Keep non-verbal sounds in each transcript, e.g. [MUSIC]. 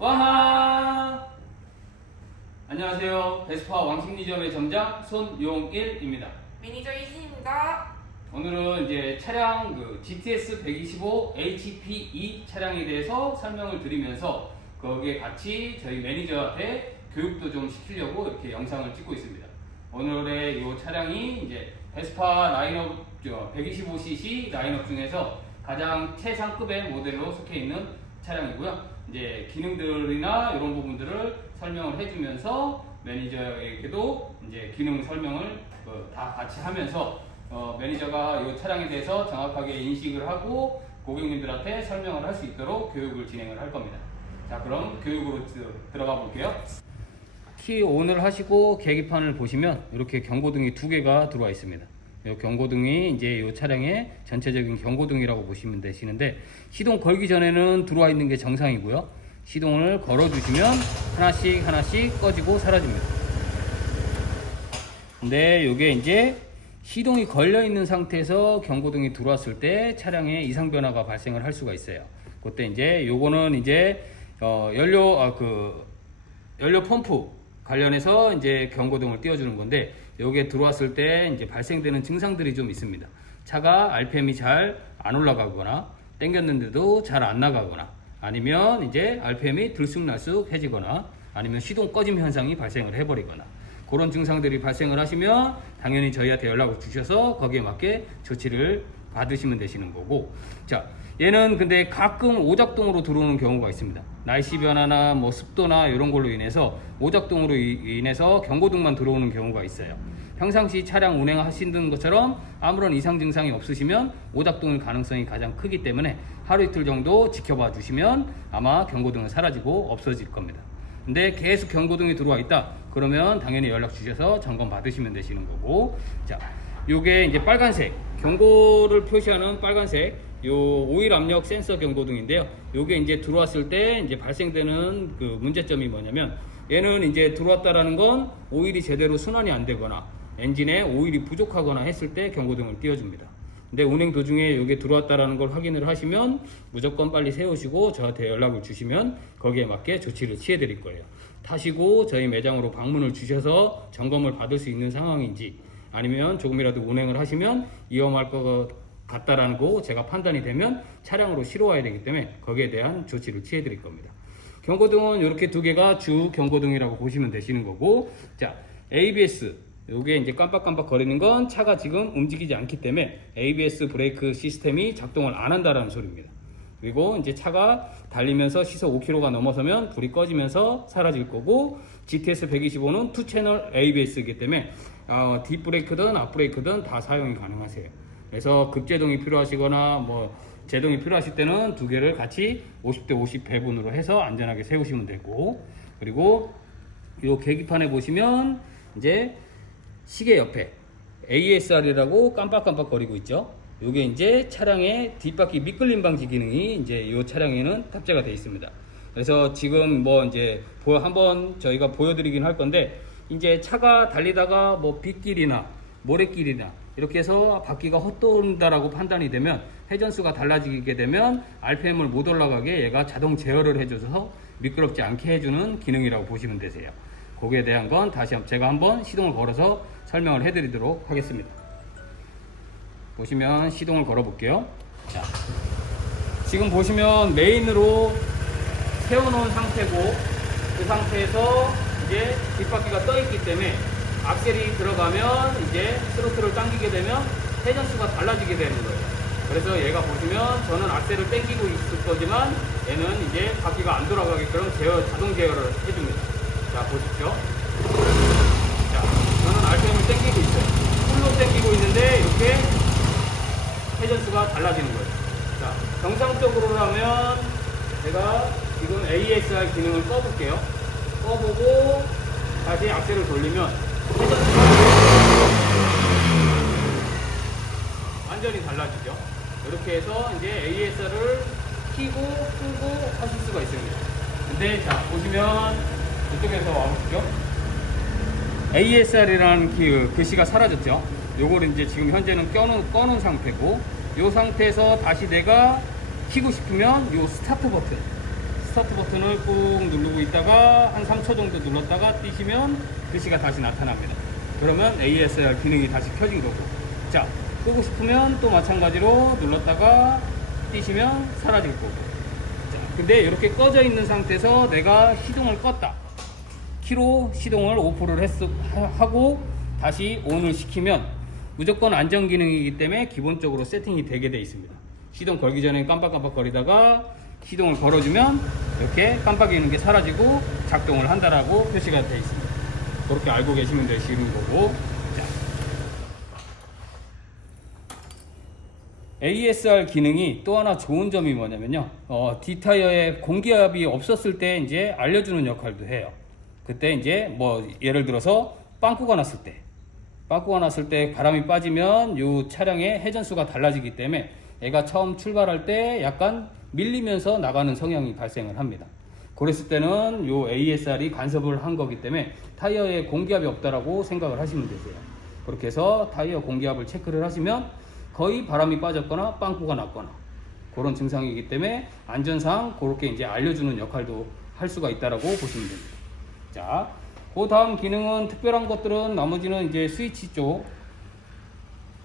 와하! 안녕하세요. 베스파 왕십리점의 점장 손용일입니다. 매니저 이신입니다. 오늘은 이제 차량 그 GTS 125 HPE 차량에 대해서 설명을 드리면서 거기에 같이 저희 매니저한테 교육도 좀 시키려고 이렇게 영상을 찍고 있습니다. 오늘의 이 차량이 이제 베스파 라인업 125cc 라인업 중에서 가장 최상급의 모델로 속해 있는 차량이고요. 이제 기능들이나 이런 부분들을 설명을 해주면서 매니저에게도 이제 기능 설명을 그 다 같이 하면서 어, 매니저가 이 차량에 대해서 정확하게 인식을 하고 고객님들한테 설명을 할 수 있도록 교육을 진행을 할 겁니다. 자, 그럼 교육으로 드- 들어가 볼게요. 키 ON을 하시고 계기판을 보시면 이렇게 경고등이 두 개가 들어와 있습니다. 이 경고등이 이제 이 차량의 전체적인 경고등이라고 보시면 되시는데 시동 걸기 전에는 들어와 있는 게 정상이고요. 시동을 걸어 주시면 하나씩 하나씩 꺼지고 사라집니다. 근데 이게 이제 시동이 걸려 있는 상태에서 경고등이 들어왔을 때 차량에 이상 변화가 발생을 할 수가 있어요. 그때 이제 요거는 이제 어 연료 아 그 연료 펌프 관련해서 이제 경고등을 띄워주는 건데 여기에 들어왔을 때 이제 발생되는 증상들이 좀 있습니다. 차가 RPM이 잘 안 올라가거나 당겼는데도 잘 안 나가거나 아니면 이제 RPM이 들쑥날쑥 해지거나 아니면 시동 꺼짐 현상이 발생을 해버리거나 그런 증상들이 발생을 하시면 당연히 저희한테 연락을 주셔서 거기에 맞게 조치를 받으시면 되시는 거고. 자 얘는 근데 가끔 오작동으로 들어오는 경우가 있습니다. 날씨 변화나 뭐 습도나 이런 걸로 인해서 오작동으로 이- 인해서 경고등만 들어오는 경우가 있어요. 평상시 차량 운행하시는 것처럼 아무런 이상 증상이 없으시면 오작동일 가능성이 가장 크기 때문에 하루 이틀 정도 지켜봐 주시면 아마 경고등은 사라지고 없어질 겁니다. 근데 계속 경고등이 들어와 있다. 그러면 당연히 연락 주셔서 점검 받으시면 되시는 거고. 자, 요게 이제 빨간색 경고를 표시하는 빨간색 요 오일 압력 센서 경고등인데요. 요게 이제 들어왔을 때 이제 발생되는 그 문제점이 뭐냐면 얘는 이제 들어왔다라는 건 오일이 제대로 순환이 안 되거나 엔진에 오일이 부족하거나 했을 때 경고등을 띄워줍니다. 근데 운행 도중에 여기 들어왔다라는 걸 확인을 하시면 무조건 빨리 세우시고 저한테 연락을 주시면 거기에 맞게 조치를 취해 드릴 거예요. 타시고 저희 매장으로 방문을 주셔서 점검을 받을 수 있는 상황인지 아니면 조금이라도 운행을 하시면 위험할 것 같다라는 거 제가 판단이 되면 차량으로 실어와야 되기 때문에 거기에 대한 조치를 취해 드릴 겁니다. 경고등은 이렇게 두 개가 주 경고등이라고 보시면 되시는 거고 자 ABS 요게 이제 깜빡깜빡 거리는 건 차가 지금 움직이지 않기 때문에 ABS 브레이크 시스템이 작동을 안 한다라는 소리입니다. 그리고 이제 차가 달리면서 시속 5km가 넘어서면 불이 꺼지면서 사라질 거고 GTS 125는 투 채널 ABS이기 때문에 어, 뒷브레이크든 앞브레이크든 다 사용이 가능하세요. 그래서 급제동이 필요하시거나 뭐 제동이 필요하실 때는 두 개를 같이 50대 50 배분으로 해서 안전하게 세우시면 되고 그리고 요 계기판에 보시면 이제 시계 옆에 ASR이라고 깜빡깜빡 거리고 있죠. 요게 이제 차량의 뒷바퀴 미끌림 방지 기능이 이제 요 차량에는 탑재가 되어 있습니다. 그래서 지금 뭐 이제 보- 한번 저희가 보여드리긴 할 건데 이제 차가 달리다가 뭐 빗길이나 모래길이나 이렇게 해서 바퀴가 헛도는다라고 판단이 되면 회전수가 달라지게 되면 RPM을 못 올라가게 얘가 자동 제어를 해줘서 미끄럽지 않게 해주는 기능이라고 보시면 되세요. 거기에 대한 건 다시 제가 한번 시동을 걸어서 설명을 해드리도록 하겠습니다. 보시면 시동을 걸어 볼게요. 자, 지금 보시면 메인으로 세워놓은 상태고 그 상태에서 이제 뒷바퀴가 떠 있기 때문에 악셀이 들어가면 이제 스로틀을 당기게 되면 회전수가 달라지게 되는 거예요. 그래서 얘가 보시면 저는 악셀을 당기고 있을 거지만 얘는 이제 바퀴가 안 돌아가게끔 제어, 자동 제어를 해줍니다. 자, 보십시오. 자, 저는 RPM을 당기고 있어요. 풀로 당기고 있는데 이렇게 회전수가 달라지는 거예요. 자, 정상적으로라면 제가 지금 ASR 기능을 꺼볼게요. 꺼보고 다시 악셀을 돌리면 완전히 달라지죠. 이렇게 해서 이제 ASR을 키고 끄고 하실 수가 있습니다. 근데 자 보시면 이쪽에서 와보시죠. ASR이라는 그 글씨가 사라졌죠. 요거를 이제 지금 현재는 껴놓은, 꺼놓은 상태고, 요 상태에서 다시 내가 키고 싶으면 요 스타트 버튼, 스타트 버튼을 꾹 누르 있다가 한 3초 정도 눌렀다가 띄시면 글씨가 다시 나타납니다. 그러면 ASR 기능이 다시 켜진 거고. 자, 끄고 싶으면 또 마찬가지로 눌렀다가 띄시면 사라질 거고. 자, 근데 이렇게 꺼져 있는 상태에서 내가 시동을 껐다. 키로 시동을 오프를 했, 하- 하고 다시 온을 시키면 무조건 안전 기능이기 때문에 기본적으로 세팅이 되게 돼 있습니다. 시동 걸기 전에 깜빡깜빡 거리다가 시동을 걸어주면 이렇게 깜빡이는 게 사라지고 작동을 한다라고 표시가 돼 있습니다. 그렇게 알고 계시면 되시는 거고. 자. ASR 기능이 또 하나 좋은 점이 뭐냐면요. 어, D타이어에 공기압이 없었을 때 이제 알려주는 역할도 해요. 그때 이제 뭐 예를 들어서 빵꾸가 났을 때 빵꾸가 났을 때 바람이 빠지면 이 차량의 회전수가 달라지기 때문에 얘가 처음 출발할 때 약간 밀리면서 나가는 성향이 발생을 합니다. 그랬을 때는 요 ASR이 간섭을 한 거기 때문에 타이어에 공기압이 없다라고 생각을 하시면 되세요. 그렇게 해서 타이어 공기압을 체크를 하시면 거의 바람이 빠졌거나 빵꾸가 났거나 그런 증상이기 때문에 안전상 그렇게 이제 알려주는 역할도 할 수가 있다라고 보시면 됩니다. 자, 그 다음 기능은 특별한 것들은 나머지는 이제 스위치 쪽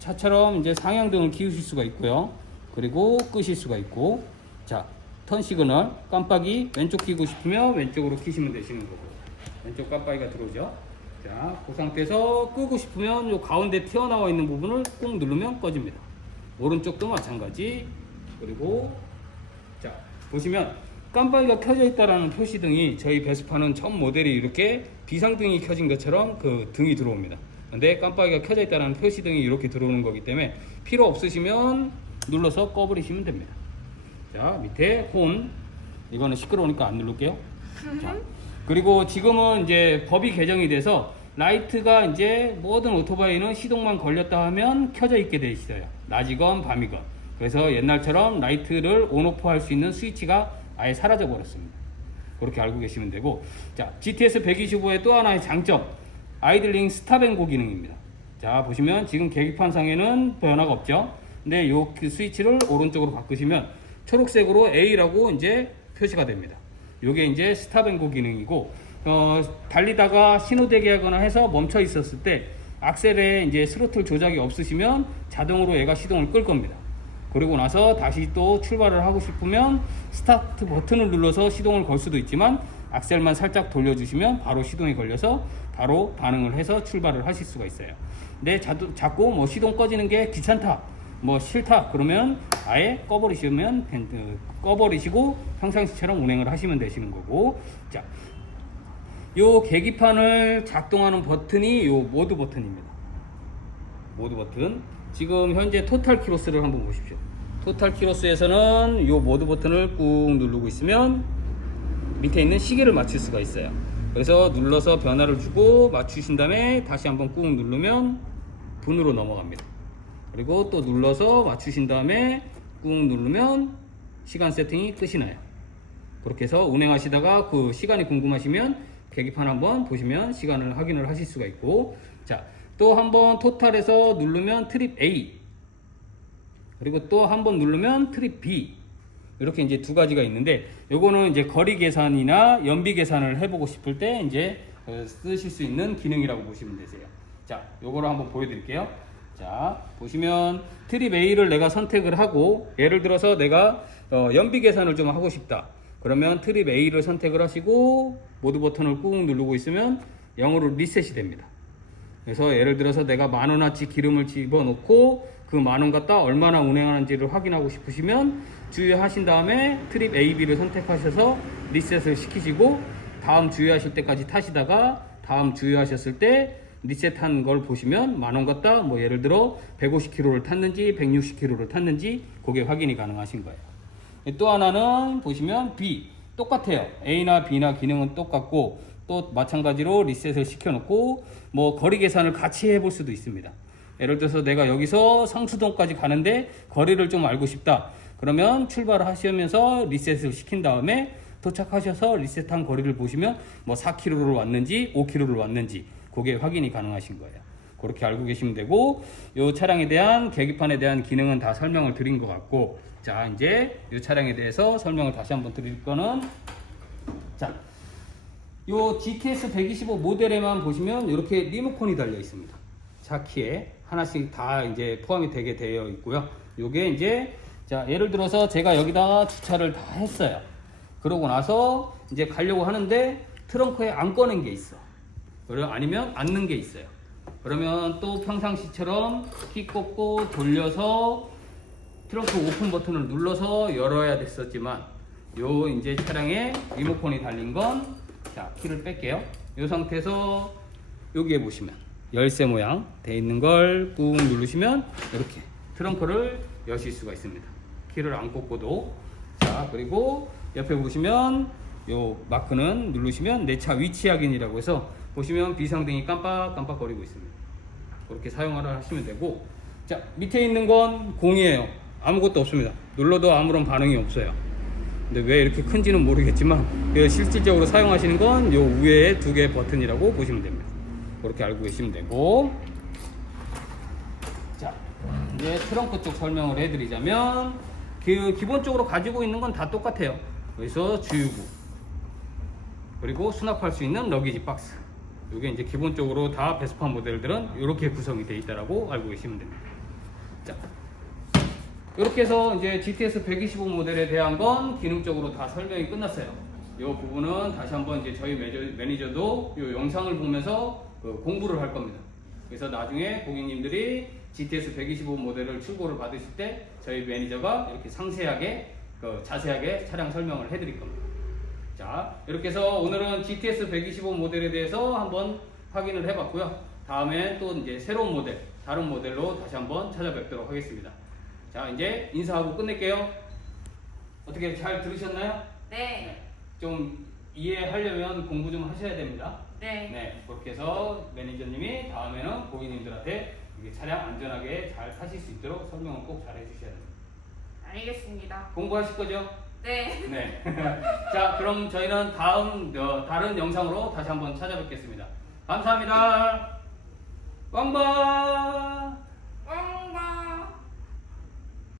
차처럼 이제 상향등을 키우실 수가 있고요. 그리고 끄실 수가 있고, 자, 턴 시그널 깜빡이 왼쪽 키고 싶으면 왼쪽으로 키시면 되시는 거고, 왼쪽 깜빡이가 들어오죠. 자, 그 상태에서 끄고 싶으면 요 가운데 튀어나와 있는 부분을 꾹 누르면 꺼집니다. 오른쪽도 마찬가지. 그리고 자 보시면 깜빡이가 켜져 있다라는 표시등이 저희 베스파는 전 모델이 이렇게 비상등이 켜진 것처럼 그 등이 들어옵니다. 근데 깜빡이가 켜져 있다라는 표시등이 이렇게 들어오는 거기 때문에 필요 없으시면 눌러서 꺼버리시면 됩니다. 자 밑에 혼 이거는 시끄러우니까 안 누를게요. 자, 그리고 지금은 이제 법이 개정이 돼서 라이트가 이제 모든 오토바이는 시동만 걸렸다 하면 켜져 있게 돼 있어요. 낮이건 밤이건. 그래서 옛날처럼 라이트를 온오프 할 수 있는 스위치가 아예 사라져 버렸습니다. 그렇게 알고 계시면 되고. 자, GTS 125의 또 하나의 장점. 아이들링 스탑앤고 기능입니다. 자, 보시면 지금 계기판 상에는 변화가 없죠. 근데 요그 스위치를 오른쪽으로 바꾸시면 초록색으로 A라고 이제 표시가 됩니다. 요게 이제 스탑앤고 기능이고 어, 달리다가 신호대기 하거나 해서 멈춰 있었을 때 악셀에 이제 스로틀 조작이 없으시면 자동으로 얘가 시동을 끌 겁니다. 그리고 나서 다시 또 출발을 하고 싶으면 스타트 버튼을 눌러서 시동을 걸 수도 있지만 악셀만 살짝 돌려주시면 바로 시동이 걸려서 바로 반응을 해서 출발을 하실 수가 있어요. 근데 자꾸 뭐 시동 꺼지는 게 귀찮다, 뭐 싫다 그러면 아예 꺼버리시면 괜- 어, 꺼버리시고 평상시처럼 운행을 하시면 되시는 거고 자. 요 계기판을 작동하는 버튼이 요 모드 버튼입니다. 모드 버튼. 지금 현재 토탈 키로스를 한번 보십시오. 토탈 키로스에서는 요 모드 버튼을 꾹 누르고 있으면 밑에 있는 시계를 맞출 수가 있어요. 그래서 눌러서 변화를 주고 맞추신 다음에 다시 한번 꾹 누르면 분으로 넘어갑니다. 그리고 또 눌러서 맞추신 다음에 꾹 누르면 시간 세팅이 끝이 나요. 그렇게 해서 운행하시다가 그 시간이 궁금하시면 계기판 한번 보시면 시간을 확인을 하실 수가 있고 자 또 한번 토탈에서 누르면 트립 A 그리고 또 한번 누르면 트립 B 이렇게 이제 두 가지가 있는데 요거는 이제 거리 계산이나 연비 계산을 해보고 싶을 때 이제 어, 쓰실 수 있는 기능이라고 보시면 되세요. 자, 요거를 한번 보여드릴게요. 자, 보시면 트립 A를 내가 선택을 하고 예를 들어서 내가 어, 연비 계산을 좀 하고 싶다. 그러면 트립 A를 선택을 하시고 모드 버튼을 꾹 누르고 있으면 0으로 리셋이 됩니다. 그래서 예를 들어서 내가 만 원어치 기름을 집어넣고 그 만원 갖다 얼마나 운행하는지를 확인하고 싶으시면 주의하신 다음에 트립 A, B를 선택하셔서 리셋을 시키시고 다음 주의하실 때까지 타시다가 다음 주의하셨을 때 리셋한 걸 보시면 만원 갖다 뭐 예를 들어 150km를 탔는지 160km를 탔는지 그게 확인이 가능하신 거예요. 또 하나는 보시면 B 똑같아요. A나 B나 기능은 똑같고 또 마찬가지로 리셋을 시켜놓고 뭐 거리 계산을 같이 해볼 수도 있습니다. 예를 들어서 내가 여기서 성수동까지 가는데 거리를 좀 알고 싶다. 그러면 출발을 하시면서 리셋을 시킨 다음에 도착하셔서 리셋한 거리를 보시면 뭐 4km로 왔는지 5km로 왔는지 그게 확인이 가능하신 거예요. 그렇게 알고 계시면 되고 이 차량에 대한 계기판에 대한 기능은 다 설명을 드린 것 같고 자 이제 이 차량에 대해서 설명을 다시 한번 드릴 거는 자요 GTS 125 모델에만 보시면 이렇게 리모컨이 달려 있습니다. 차 키에 하나씩 다 이제 포함이 되게 되어 있고요. 요게 이제 자 예를 들어서 제가 여기다가 주차를 다 했어요. 그러고 나서 이제 가려고 하는데 트렁크에 안 꺼낸 게 있어. 그리고 아니면 앉는 게 있어요. 그러면 또 평상시처럼 키 꽂고 돌려서 트렁크 오픈 버튼을 눌러서 열어야 됐었지만 요 이제 차량에 리모컨이 달린 건 자 키를 뺄게요. 이 상태에서 여기에 보시면 열쇠 모양 돼 있는 걸 꾹 누르시면 이렇게 트렁크를 여실 수가 있습니다. 키를 안 꽂고도 자 그리고 옆에 보시면 요 마크는 누르시면 내 차 위치 확인이라고 해서 보시면 비상등이 깜빡깜빡거리고 있습니다. 그렇게 사용하라 하시면 되고 자 밑에 있는 건 공이에요. 아무것도 없습니다. 눌러도 아무런 반응이 없어요. 근데 왜 이렇게 큰지는 모르겠지만 그 실질적으로 사용하시는 건 요 위에 두개 버튼이라고 보시면 됩니다. 그렇게 알고 계시면 되고. 자 이제 트렁크 쪽 설명을 해드리자면 그 기본적으로 가지고 있는 건 다 똑같아요. 그래서 주유구 그리고 수납할 수 있는 러기지 박스. 이게 이제 기본적으로 다 베스파 모델들은 이렇게 구성이 되어 있다라고 알고 계시면 됩니다. 자, 이렇게 해서 이제 GTS 125 모델에 대한 건 기능적으로 다 설명이 끝났어요. 이 부분은 다시 한번 이제 저희 매니저, 매니저도 이 영상을 보면서 그 공부를 할 겁니다. 그래서 나중에 고객님들이 GTS 125 모델을 출고를 받으실 때 저희 매니저가 이렇게 상세하게 그 자세하게 차량 설명을 해드릴 겁니다. 자, 이렇게 해서 오늘은 GTS 125 모델에 대해서 한번 확인을 해봤고요. 다음에 또 이제 새로운 모델, 다른 모델로 다시 한번 찾아뵙도록 하겠습니다. 자, 이제 인사하고 끝낼게요. 어떻게 잘 들으셨나요? 네. 좀 이해하려면 공부 좀 하셔야 됩니다. 네. 네, 그렇게 해서 매니저님이 다음에는 고객님들한테 이게 차량 안전하게 잘 타실 수 있도록 설명을 꼭 잘 해주셔야 됩니다. 알겠습니다. 공부하실 거죠? 네. 네. [LAUGHS] 자, 그럼 저희는 다음 어, 다른 영상으로 다시 한번 찾아뵙겠습니다. 감사합니다. 왕바.